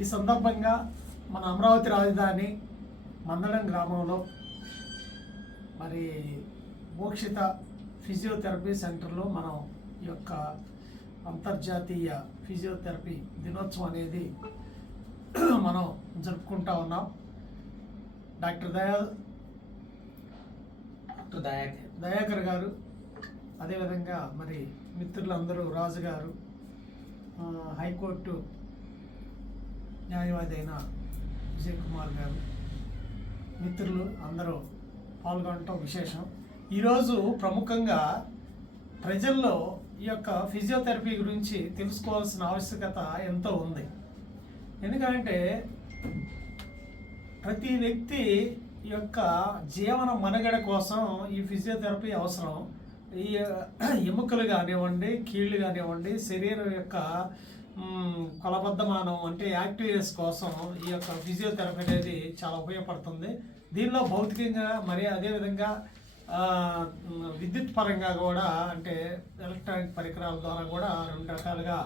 ఈ సందర్భంగా మన అమరావతి రాజధాని మందడం గ్రామంలో మరి మోక్షిత ఫిజియోథెరపీ సెంటర్లో మనం ఈ యొక్క అంతర్జాతీయ ఫిజియోథెరపీ దినోత్సవం అనేది మనం జరుపుకుంటా ఉన్నాం. డాక్టర్ దయా డాక్టర్ దయాకర్. దయాకర్ గారు అదేవిధంగా మరి మిత్రులందరూ రాజు గారు హైకోర్టు న్యాయవాది అయిన విజయ్ కుమార్ గారు మిత్రులు అందరూ పాల్గొనటం విశేషం. ఈరోజు ప్రముఖంగా ప్రజల్లో ఈ యొక్క ఫిజియోథెరపీ గురించి తెలుసుకోవాల్సిన ఆవశ్యకత ఎంతో ఉంది. ఎందుకంటే ప్రతి వ్యక్తి యొక్క జీవన మనుగడ కోసం ఈ ఫిజియోథెరపీ అవసరం. ఈ ఎముకలు కానివ్వండి కీళ్ళు కానివ్వండి శరీరం యొక్క కొలబద్ధమానం అంటే యాక్టివిటీస్ కోసం ఈ యొక్క ఫిజియోథెరపీ అనేది చాలా ఉపయోగపడుతుంది. దీనిలో భౌతికంగా మరి అదేవిధంగా విద్యుత్ పరంగా కూడా అంటే ఎలక్ట్రానిక్ పరికరాల ద్వారా కూడా రెండు రకాలుగా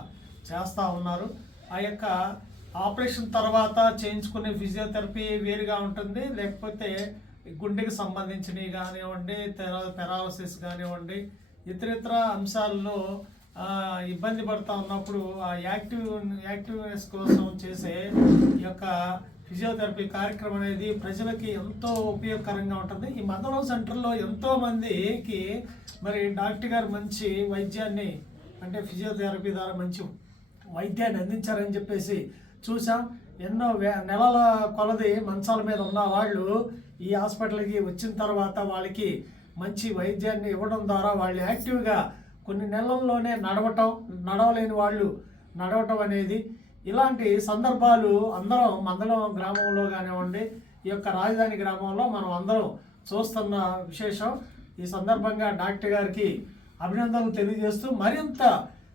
చేస్తూ ఉన్నారు. ఆ యొక్క ఆపరేషన్ తర్వాత చేయించుకునే ఫిజియోథెరపీ వేరుగా ఉంటుంది. లేకపోతే గుండెకి సంబంధించినవి కానివ్వండి పెరాలసిస్ కానివ్వండి ఇతరితర అంశాల్లో ఇబ్బంది పడుతూ ఉన్నప్పుడు ఆ యాక్టివ్ యాక్టివ్నెస్ కోసం చేసే ఈ యొక్క ఫిజియోథెరపీ కార్యక్రమం అనేది ప్రజలకి ఎంతో ఉపయోగకరంగా ఉంటుంది. ఈ మదనం సెంటర్లో ఎంతో మందికి మరి డాక్టర్ గారు మంచి వైద్యాన్ని అంటే ఫిజియోథెరపీ ద్వారా మంచి వైద్యాన్ని అందించారని చెప్పేసి చూసాం ఎన్నో నెలల కొలది మంచాల మీద ఉన్న వాళ్ళు ఈ హాస్పిటల్కి వచ్చిన తర్వాత వాళ్ళకి మంచి వైద్యాన్ని ఇవ్వడం ద్వారా వాళ్ళు యాక్టివ్గా కొన్ని నెలల్లోనే నడవటం నడవలేని వాళ్ళు నడవటం అనేది ఇలాంటి సందర్భాలు అందరం మందలం గ్రామంలో కానివ్వండి ఈ యొక్క రాజధాని గ్రామంలో మనం అందరం చూస్తున్న విశేషం. ఈ సందర్భంగా డాక్టర్ గారికి అభినందనలు తెలియజేస్తూ మరింత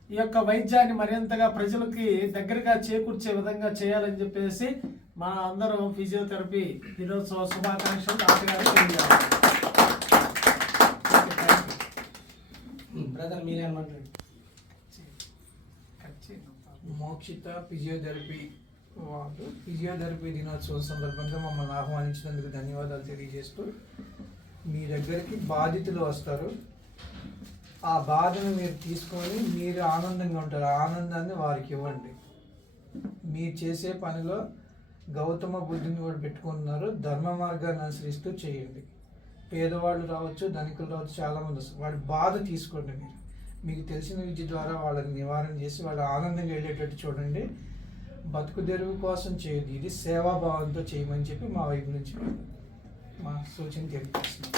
ఈ యొక్క వైద్యాన్ని మరింతగా ప్రజలకి దగ్గరగా చేకూర్చే విధంగా చేయాలని చెప్పేసి మా అందరం ఫిజియోథెరపీ దినోత్సవ శుభాకాంక్షలు డాక్టర్ గారికి తెలియజేస్తాం చేయాలంటే మోక్షిత ఫిజియోథెరపీ వాళ్ళు ఫిజియోథెరపీ దినోత్సవం సందర్భంగా మమ్మల్ని ఆహ్వానించినందుకు ధన్యవాదాలు తెలియజేస్తూ మీ దగ్గరికి బాధితులు వస్తారు. ఆ బాధను మీరు తీసుకొని మీరు ఆనందంగా ఉంటారు. ఆనందాన్ని వారికి ఇవ్వండి. మీరు చేసే పనిలో గౌతమ బుద్ధిని కూడా పెట్టుకున్నారు ధర్మ మార్గాన్ని అనుసరిస్తూ చేయండి. పేదవాళ్ళు రావచ్చు ధనికులు రావచ్చు చాలామంది వస్తారు. వాడి బాధ తీసుకోండి మీరు. మీకు తెలిసిన విద్య ద్వారా వాళ్ళని నివారణ చేసి వాళ్ళు ఆనందంగా వెళ్ళేటట్టు చూడండి. బతుకు తెరువు కోసం చేయదు ఇది సేవాభావంతో చేయమని చెప్పి మా వైపు నుంచి మా సూచన తెలియజేస్తున్నాం.